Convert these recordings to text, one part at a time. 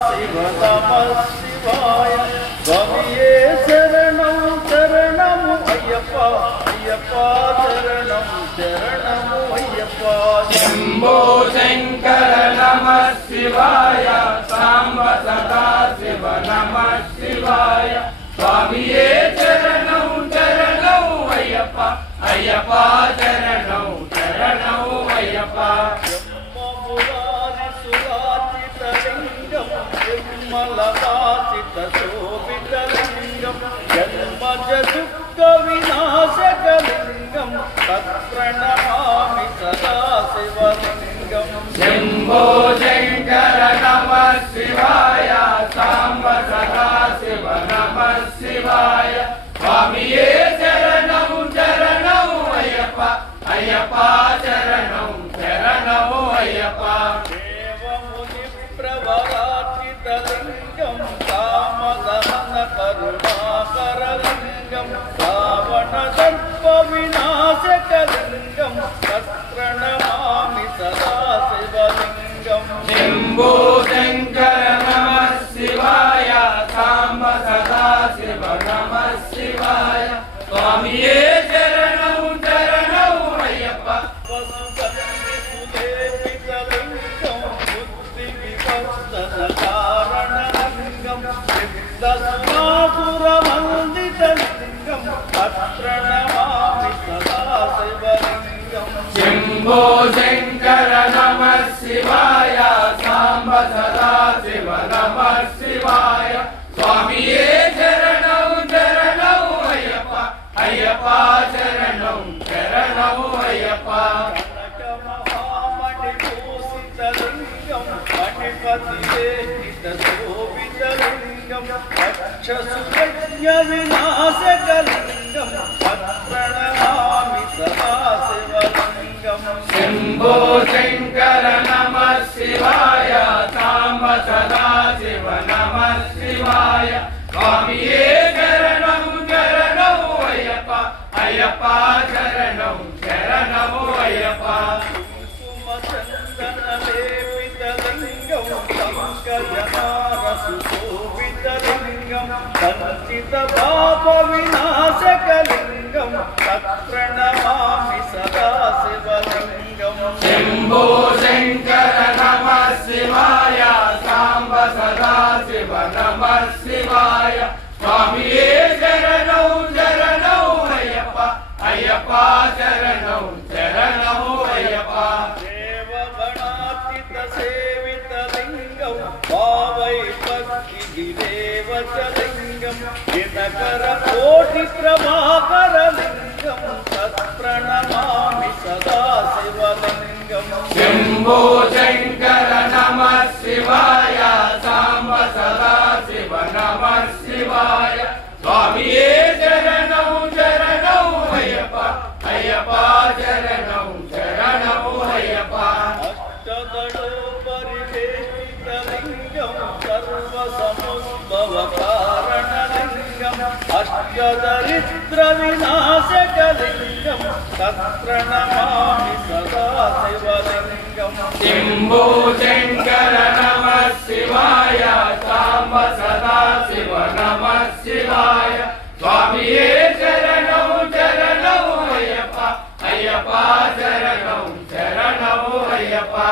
शिव नमः शिवाय स्वामिये शरणं शरणं अय्यप्पा अय्यप्पा शरणं शरणं अय्यप्पा शंभो शंकर नमः शिवाय सांब सदा शिव नमः शिवाय स्वामिये शरणं शरणं अय्यप्पा अय्यप्पा शरणं शरणं अय्यप्पा शोभितलिंगम जन्मज दुःख विनाशकलिंगम तत्प्रणमामि सदा शिवलिंगम शंभो शंकर नमः शिवाय सांब सदा शिव नमः शिवाय स्वामिये शरणं शरणं अय्यप्पा अय्यप्पा शरणं शरणं अय्यप्पा लिंगम कामदहन करुणाकरलिंगम रावण सर्प विनाशकलिंगम तत्प्रणमामि सदा शिवलिंगम शंभो शंकर नमः शिवाय सांब सदा शिव नमः शिवाय स्वामिये शरणं शरणं अय्यप्पा सुरवंदितलिंगम तत्प्रणमामि सदा शिवलिंगम शंभो शंकर नमः शिवाय सांब सदा शिव नमः शिवाय स्वामिये शरणं शरणं अय्यप्पा अय्यप्पा शरणं शरणं अय्यप्पा मणिपूषितलिंगम मणिपतिशोभितलिंगम अक्षसुयज्ञ विनाशकलिंगम तत्प्रणमामि सदा शिवलिंगम शंभो शंकर नमः शिवाय सांब सदा शिव नमः शिवाय स्वामिये शरणं शरणं अय्यप्पा अय्यप्पा शरणं शरणं अय्यप्पा चंदनलेपितलिंगम पंकजनारसुशोभितलिंगम संचित पाप विनाशकलिंगम तत्प्रणमामि सदा शिवलिंगम शंभो शंकर नमः शिवाय सांब सदा शिव नमः शिवाय स्वामिये शरणं शरणं अय्यप्पा अय्यप्पा शरणं शरणं अय्यप्पा सेवितलिंगम भावै भक्तिगिरेवचलिंगम दिनकर कोटि प्रभाकरलिंगम तत्प्रणमामि सदा शिवलिंगम शंभो शंकर नमः शिवाय सांब सदा शिव नमः शिवाय स्वामिये शरणं शरणं अय्यप्पा अय्यप्पा शरणं शरणं अय्यप्पा परिवेष्टितलिंगम सर्वसमुद्भवकारणलिंगम अष्टदरिद्र विनाशकलिंगम तत्प्रणमामि सदा शिवलिंगम शंभो शंकर नमः शिवाय सांब सदा शिव नमः शिवाय स्वामिये शरणं शरणं अय्यप्पा अय्यप्पा शरणं शरणं अय्यप्पा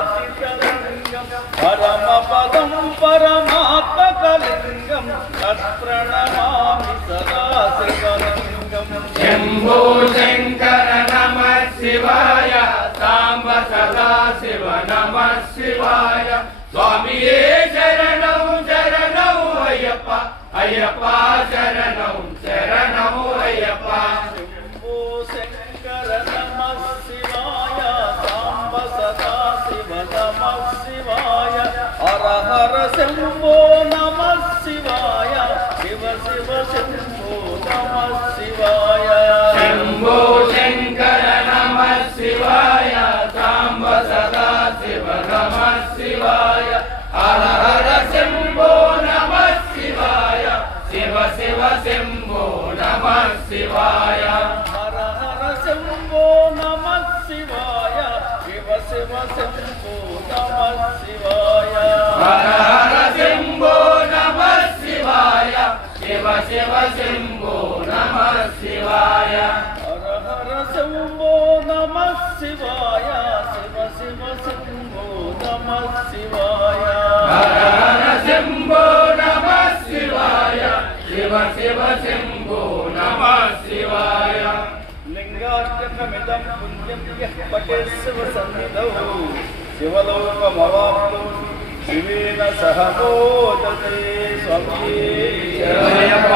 पुष्पसदाचितलिंगम परम पदम परमात्मकलिंगम तत्प्रणमामि सदा शिवलिंगम शंभो शंकर नमः शिवाय सांब सदा शिव नमः शिवाय स्वामिये शरणं शरणं अय्यप्पा अय्यप्पा शरणं शरणं अय्यप्पा शंभो शंकर नमः शिवाय सांब सदा शिव नमः शिवाय हर हर शंभो नमः शिवाय शिव शिव शंभो नमः शिवाय शंभो शंकर नमः शिवाय सांब सदा शिव नमः शिवाय हर हर शंभो नमः शिवाय शिव शिव शंभो नमः शिवाय हर हर शंभो नमः शिवाय శివ శంభో నమః శివాయ హర హర శంభో నమః శివాయ శివ శివ శంభో నమః శివాయ హర హర శంభో నమః శివాయ శివ శివ శంభో నమః శివాయ హర హర శంభో నమః శివాయ శివ శివ శంభో నమః శివాయ లింగార్చకమిదం పుణ్యం యః పఠేత్ శివసన్నిధౌ శివలోకమవాప్నో శివేన సహ మోదతే స్వామి శరణయ్యప్ప.